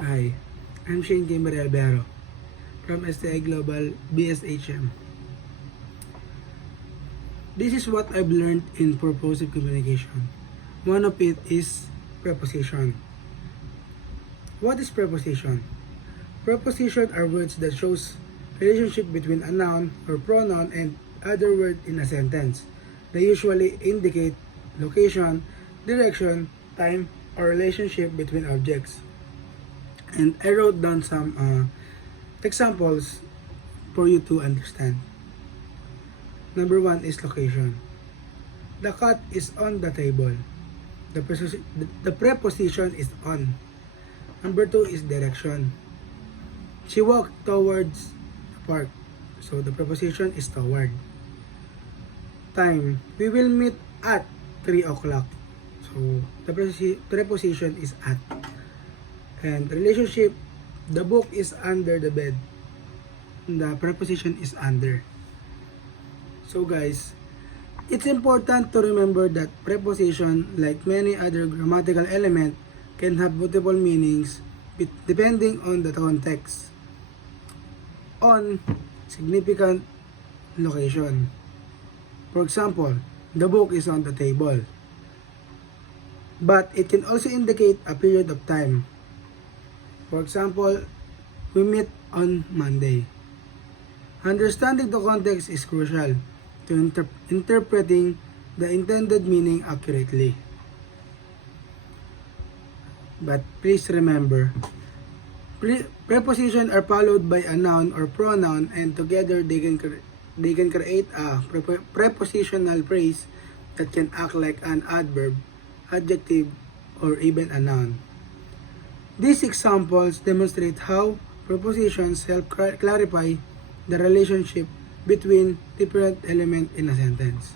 Hi, I'm Shane Kimber Albero from STI Global BSHM. This is what I've learned in purposive communication. One of it is preposition. What is preposition? Preposition are words that shows relationship between a noun or pronoun and other word in a sentence. They usually indicate location, direction, time, or relationship between objects. And I wrote down some examples for you to understand. Number one is location. The cat is on the table. The preposition is on. Number two is direction. She walked towards the park. So the preposition is toward. Time. We will meet at 3 o'clock. So the preposition is at. And relationship. The book is under the bed. The preposition is under. So guys, it's important to remember that preposition, like many other grammatical elements, can have multiple meanings depending on the context. On significant location. For example, the book is on the table. But it can also indicate a period of time. For example, we meet on Monday. Understanding the context is crucial to interpreting the intended meaning accurately. But please remember, prepositions are followed by a noun or pronoun, and together they can create a prepositional phrase that can act like an adverb, adjective, or even a noun. These examples demonstrate how prepositions help clarify the relationship between different elements in a sentence.